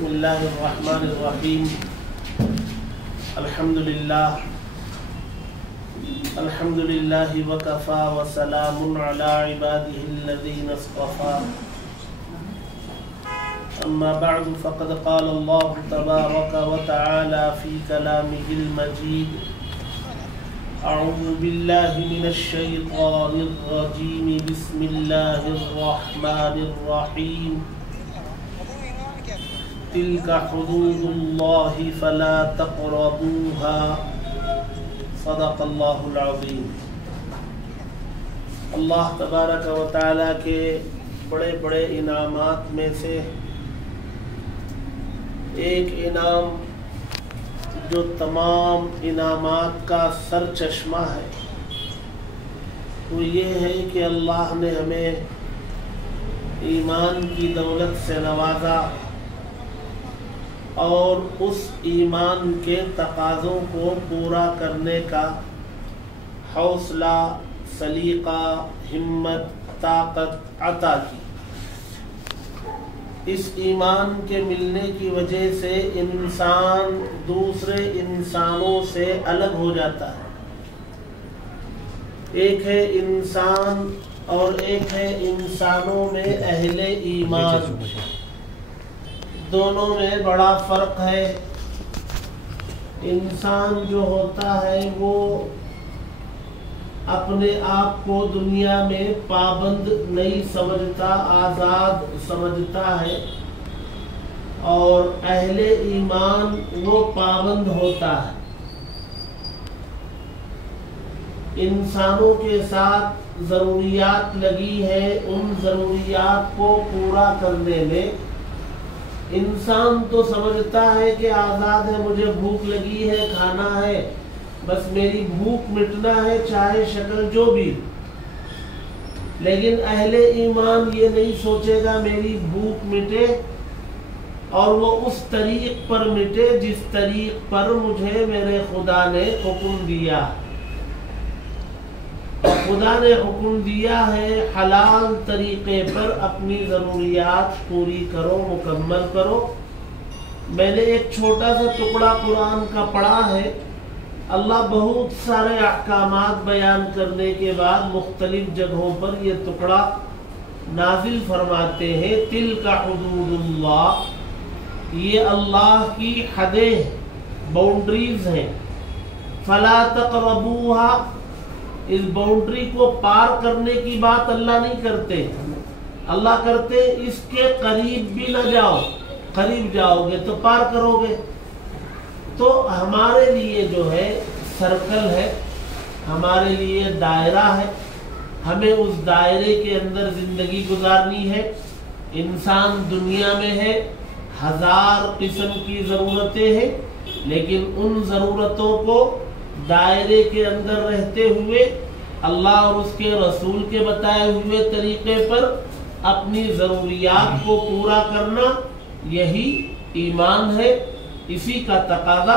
بسم اللہ الرحمن الرحیم الحمد للہ وکفا وسلام علی عباده الذین اصطفى اما بعد فقد قال اللہ تبارک وتعالی فی کلامہ المجید اعوذ باللہ من الشیطان الرجیم بسم اللہ الرحمن الرحیم تلك حدود اللہ فلا تقربوها صدق اللہ العظیم۔ اللہ تبارک و تعالیٰ کے بڑے بڑے انعامات میں سے ایک انعام جو تمام انعامات کا سر چشمہ ہے وہ یہ ہے کہ اللہ نے ہمیں ایمان کی دولت سے نوازا اور اس ایمان کے تقاضوں کو پورا کرنے کا حوصلہ، سلیقہ، ہمت، طاقت عطا کی۔ اس ایمان کے ملنے کی وجہ سے انسان دوسرے انسانوں سے الگ ہو جاتا ہے۔ ایک ہے انسان اور ایک ہے انسانوں میں اہل ایمان، دونوں میں بڑا فرق ہے۔ انسان جو ہوتا ہے وہ اپنے آپ کو دنیا میں پابند نہیں سمجھتا، آزاد سمجھتا ہے، اور اہل ایمان وہ پابند ہوتا ہے۔ انسانوں کے ساتھ ضروریات لگی ہے، ان ضروریات کو پورا کرنے میں انسان تو سمجھتا ہے کہ آزاد ہے، مجھے بھوک لگی ہے، کھانا ہے، بس میری بھوک مٹنا ہے چاہے شکل جو بھی۔ لیکن اہل ایمان یہ نہیں سوچے گا میری بھوک مٹے اور وہ اس طریق پر مٹے جس طریق پر مجھے میرے خدا نے حکم دیا۔ خدا نے حکم دیا ہے حلال طریقے پر اپنی ضروریات پوری کرو، مکمل کرو۔ میں نے ایک چھوٹا سا ٹکڑا قرآن کا پڑھا ہے۔ اللہ بہت سارے احکامات بیان کرنے کے بعد مختلف جگہوں پر یہ ٹکڑا نازل فرماتے ہیں۔ تلک حدود اللہ، یہ اللہ کی حدیں، باؤنڈریز ہیں۔ فلا تقربوها، اس باؤنڈری کو پار کرنے کی بات اللہ نہیں کرتے۔ اللہ کرتے اس کے قریب بھی نہ جاؤ، قریب جاؤ گے تو پار کرو گے۔ تو ہمارے لیے جو ہے سرکل ہے، ہمارے لیے دائرہ ہے، ہمیں اس دائرے کے اندر زندگی گزارنی ہے۔ انسان دنیا میں ہے، ہزار قسم کی ضرورتیں ہیں، لیکن ان ضرورتوں کو دائرے کے اندر رہتے ہوئے اللہ اور اس کے رسول کے بتائے ہوئے طریقے پر اپنی ضروریات کو پورا کرنا، یہی ایمان ہے۔ اسی کا تقاضا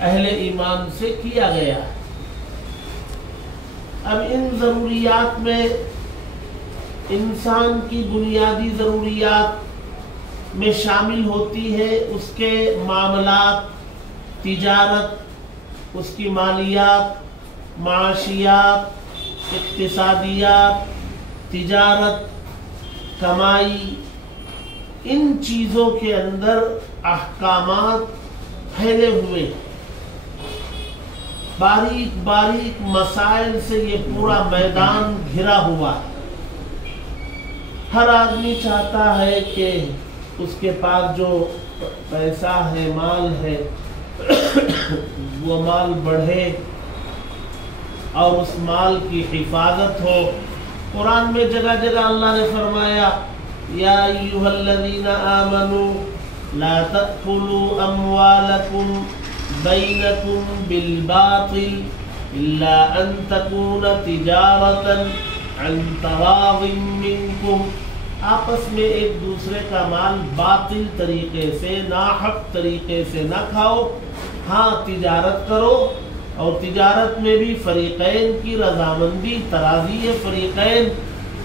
اہل ایمان سے کیا گیا ہے۔ اب ان ضروریات میں انسان کی بنیادی ضروریات میں شامل ہوتی ہے اس کے معاملات، تجارت، اس کی مالیات، معاشیات، اقتصادیات، تجارت، کمائی۔ ان چیزوں کے اندر احکامات پھیلے ہوئے، باریک باریک مسائل سے یہ پورا میدان گھرا ہوا ہے۔ ہر آدمی چاہتا ہے کہ اس کے پاس جو پیسہ ہے، مال ہے، وہ مال بڑھے اور اس مال کی حفاظت ہو۔ قرآن میں جگہ جگہ اللہ نے فرمایا یا ایھا الذین آمنوا لا تأکلوا اموالکم بینکم بالباطل الا ان تکون تجارتا عن تراض منکم، آپس میں ایک دوسرے کا مال باطل طریقے سے، ناحق طریقے سے نہ کھاؤ، ہاں تجارت کرو، اور تجارت میں بھی فریقین کی رضامندی، تراضی فریقین،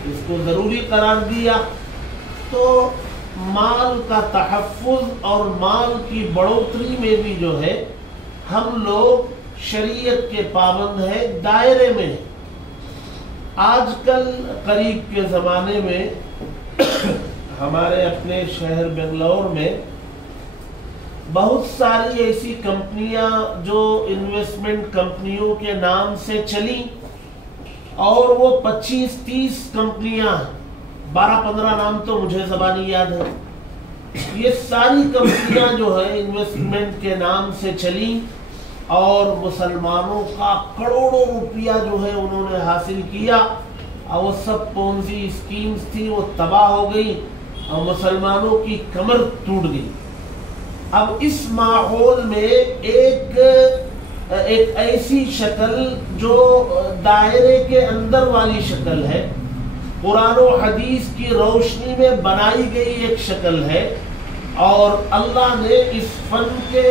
اس کو ضروری قرار دیا۔ تو مال کا تحفظ اور مال کی بڑھوتری میں بھی جو ہے ہم لوگ شریعت کے پابند ہیں، دائرے میں ہیں۔ آج کل قریب کے زمانے میں ہمارے اپنے شہر بنگلور میں بہت ساری ایسی کمپنیاں جو انویسٹمنٹ کمپنیوں کے نام سے چلی، اور وہ 25-30 کمپنیاں، 12-15 نام تو مجھے زبانی یاد ہے، یہ ساری کمپنیاں جو ہے انویسٹمنٹ کے نام سے چلی اور مسلمانوں کا کروڑوں روپیہ جو ہے انہوں نے حاصل کیا، اور وہ سب پونزی اسکیمز تھی، وہ تباہ ہو گئی اور مسلمانوں کی کمر ٹوٹ گئی۔ اب اس ماحول میں ایک ایسی شکل جو دائرے کے اندر والی شکل ہے، قرآن و حدیث کی روشنی میں بنائی گئی ایک شکل ہے، اور اللہ نے اس فن کے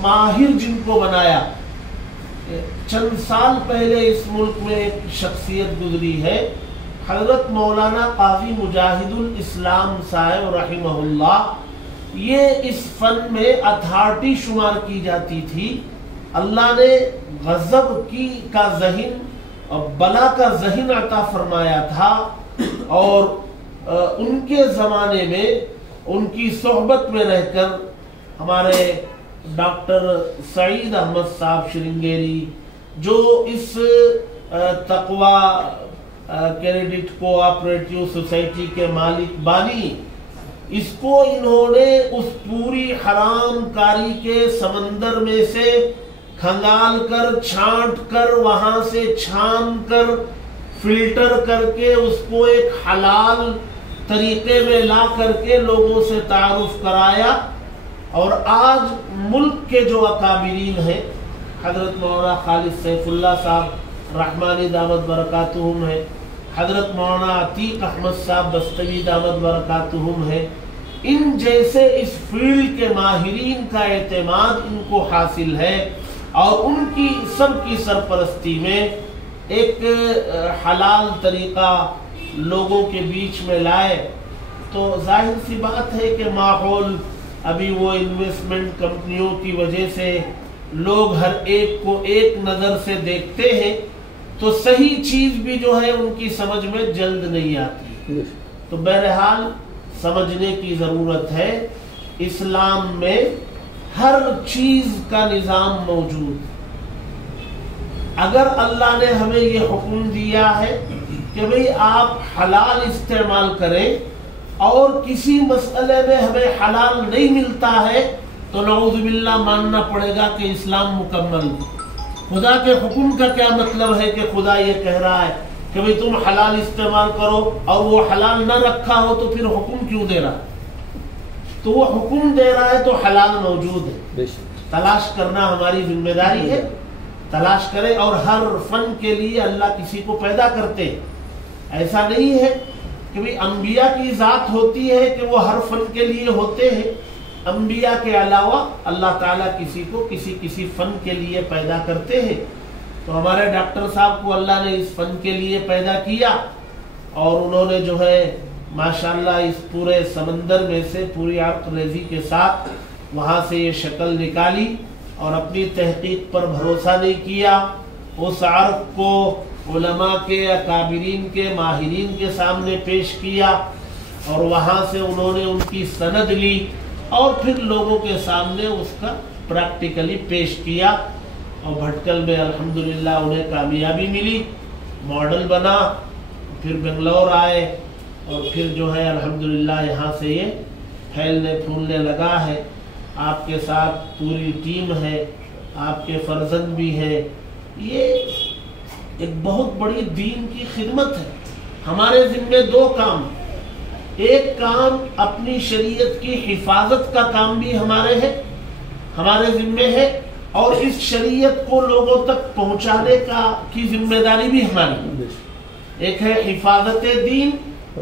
ماہر جن کو بنایا، چند سال پہلے اس ملک میں ایک شخصیت گزری ہے، حضرت مولانا قاضی مجاہد الاسلام صاحب رحمہ اللہ، یہ اس فن میں اتھارٹی شمار کی جاتی تھی۔ اللہ نے غضب کا ذہن اور بلا کا ذہن عطا فرمایا تھا، اور ان کے زمانے میں ان کی صحبت میں رہ کر ہمارے ڈاکٹر سعید احمد صاحب شرنگیری، جو اس تقوی کریڈٹ کوآپریٹیو سوسائٹی کے مالک بانی، اس کو انہوں نے اس پوری حرام کاری کے سمندر میں سے کھنگال کر، چھانٹ کر، وہاں سے چھان کر، فلٹر کر کے اس کو ایک حلال طریقے میں لا کر کے لوگوں سے تعارف کرایا، اور آج ملک کے جو اکابرین ہیں، حضرت مولانا خالد سیف اللہ صاحب رحمانی دامت برکاتہم ہے، حضرت مولانا عتیق احمد صاحب بستوی دامت برکاتہم ہے، ان جیسے اس فیلڈ کے ماہرین کا اعتماد ان کو حاصل ہے، اور ان کی سب کی سرپرستی میں ایک حلال طریقہ لوگوں کے بیچ میں لائے، تو ظاہر سی بات ہے کہ ماحول ابھی وہ انویسٹمنٹ کمپنیوں کی وجہ سے لوگ ہر ایک کو ایک نظر سے دیکھتے ہیں، تو صحیح چیز بھی جو ہے ان کی سمجھ میں جلد نہیں آتی۔ تو بہرحال سمجھنے کی ضرورت ہے، اسلام میں ہر چیز کا نظام موجود۔ اگر اللہ نے ہمیں یہ حکم دیا ہے کہ بھئی آپ حلال استعمال کریں، اور کسی مسئلے میں ہمیں حلال نہیں ملتا ہے، تو نعوذ باللہ ماننا پڑے گا کہ اسلام مکمل ہے۔ خدا کے حکم کا کیا مطلب ہے کہ خدا یہ کہہ رہا ہے کہ بھئی تم حلال استعمال کرو، اور وہ حلال نہ رکھا ہو تو پھر حکم کیوں دے رہا ہے؟ تو وہ حکم دے رہا ہے تو حلال موجود ہے، تلاش کرنا ہماری ذمہ داری ہے، تلاش کرے۔ اور ہر فن کے لیے اللہ کسی کو پیدا کرتے، ایسا نہیں ہے کہ بھئی انبیاء کی ذات ہوتی ہے کہ وہ ہر فن کے لیے ہوتے ہیں، انبیاء کے علاوہ اللہ تعالیٰ کسی کو کسی فن کے لیے پیدا کرتے ہیں۔ تو ہمارے ڈاکٹر صاحب کو اللہ نے اس فن کے لیے پیدا کیا، اور انہوں نے جو ہے ماشاءاللہ اس پورے سمندر میں سے پوری عرق ریزی کے ساتھ وہاں سے یہ شکل نکالی، اور اپنی تحقیق پر بھروسہ نہیں کیا، اس عرق کو علماء کے، اکابرین کے، ماہرین کے سامنے پیش کیا، اور وہاں سے انہوں نے ان کی سند لی، اور پھر لوگوں کے سامنے اس کا پریکٹیکلی پیش کیا، اور بھٹکل میں الحمدللہ انہیں کامیابی ملی، ماڈل بنا، پھر بنگلور آئے، اور پھر جو ہے الحمدللہ یہاں سے یہ پھیلنے پھولنے لگا ہے۔ آپ کے ساتھ پوری ٹیم ہے، آپ کے فرزند بھی ہے، یہ ایک بہت بڑی دین کی خدمت ہے۔ ہمارے ذمہ دو کام، ایک کام اپنی شریعت کی حفاظت کا کام بھی ہمارے ذمہ ہے، اور اس شریعت کو لوگوں تک پہنچانے کی ذمہ داری بھی ہماری۔ ایک ہے حفاظت دین،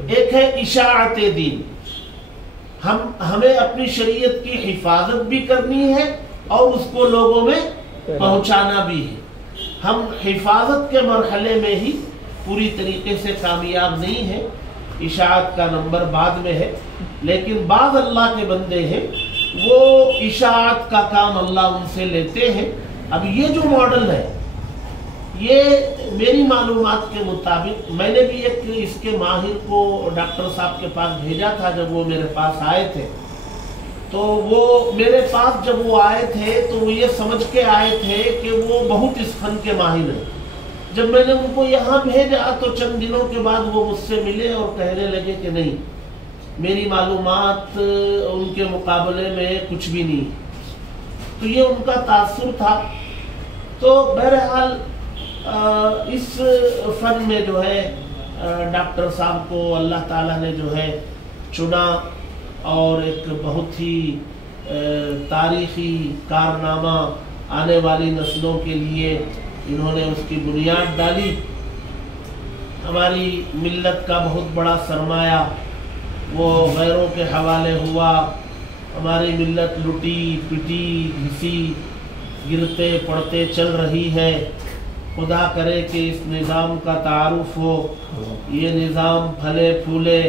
ایک ہے اشاعت دین۔ ہمیں اپنی شریعت کی حفاظت بھی کرنی ہے، اور اس کو لوگوں میں پہنچانا بھی ہے۔ ہم حفاظت کے مرحلے میں ہی پوری طریقے سے کامیاب نہیں ہیں، اشاعت کا نمبر بعد میں ہے، لیکن بعض اللہ کے بندے ہیں وہ اشاعت کا کام اللہ ان سے لیتے ہیں۔ اب یہ جو ماڈل ہے، یہ میری معلومات کے مطابق، میں نے بھی ایک اس کے ماہر کو ڈاکٹر صاحب کے پاس بھیجا تھا جب وہ میرے پاس آئے تھے، تو وہ میرے پاس جب وہ آئے تھے تو وہ یہ سمجھ کے آئے تھے کہ وہ بہت اس فن کے ماہر ہیں۔ جب میں نے ان کو یہاں بھیجا تو چند دنوں کے بعد وہ مجھ سے ملے اور کہنے لگے کہ نہیں، میری معلومات ان کے مقابلے میں کچھ بھی نہیں۔ تو یہ ان کا تاثر تھا۔ تو بہرحال اس فن میں جو ہے ڈاکٹر صاحب کو اللہ تعالیٰ نے جو ہے چنا، اور ایک بہت ہی تاریخی کارنامہ آنے والی نسلوں کے لیے انہوں نے اس کی بنیاد ڈالی۔ ہماری ملت کا بہت بڑا سرمایہ وہ غیروں کے حوالے ہوا، ہماری ملت لٹی پٹی گھسی گرتے پڑتے چل رہی ہے۔ خدا کرے کہ اس نظام کا تعارف ہو، یہ نظام پھلے پھولے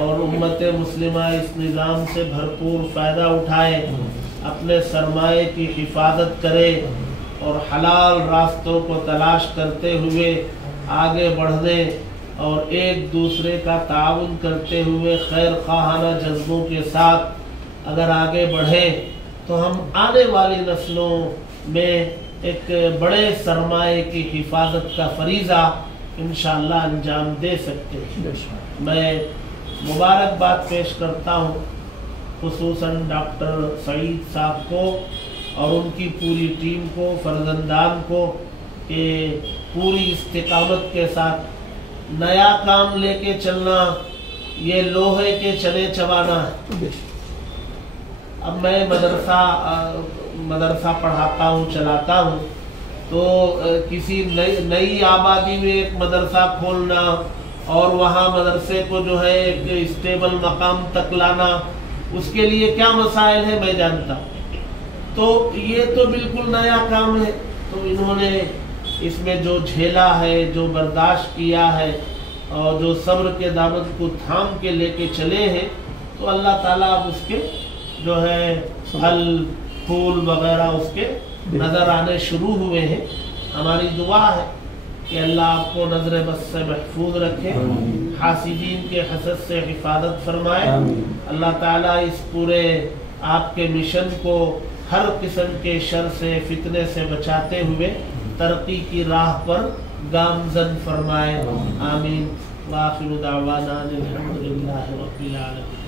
اور امت مسلمہ اس نظام سے بھرپور فائدہ اٹھائے، اپنے سرمایے کی حفاظت کرے اور حلال راستوں کو تلاش کرتے ہوئے آگے بڑھنے اور ایک دوسرے کا تعاون کرتے ہوئے خیر خواہانہ جذبوں کے ساتھ اگر آگے بڑھیں تو ہم آنے والی نسلوں میں ایک بڑے سرمایے کی حفاظت کا فریضہ انشاءاللہ انجام دے سکتے ہیں۔ میں مبارکباد پیش کرتا ہوں خصوصاً ڈاکٹر سعید صاحب کو اور ان کی پوری ٹیم کو، فرزندان کو، کہ پوری استقامت کے ساتھ نیا کام لے کے چلنا یہ لوہے کے چنے چبانا ہے۔ اب میں مدرسہ پڑھاتا ہوں، چلاتا ہوں، تو کسی نئی آبادی میں ایک مدرسہ کھولنا اور وہاں مدرسے کو جو ہے ایک اسٹیبل مقام تک لانا، اس کے لیے کیا مسائل ہیں میں جانتا ہوں۔ تو یہ تو بالکل نیا کام ہے۔ تو انہوں نے اس میں جو جھیلا ہے، جو برداشت کیا ہے اور جو صبر کے دامن کو تھام کے لے کے چلے ہیں، تو اللہ تعالیٰ اب اس کے جو ہے پھل پھول وغیرہ اس کے نظر آنے شروع ہوئے ہیں۔ ہماری دعا ہے کہ اللہ آپ کو نظر بس سے محفوظ رکھے، حاسدین کے حسد سے حفاظت فرمائے۔ اللہ تعالیٰ اس پورے آپ کے مشن کو ہر قسم کے شر سے، فتنے سے بچاتے ہوئے ترقی کی راہ پر گامزن فرمائے۔ آمین۔ وآخر دعوانا الحمدللہ رب العالمین۔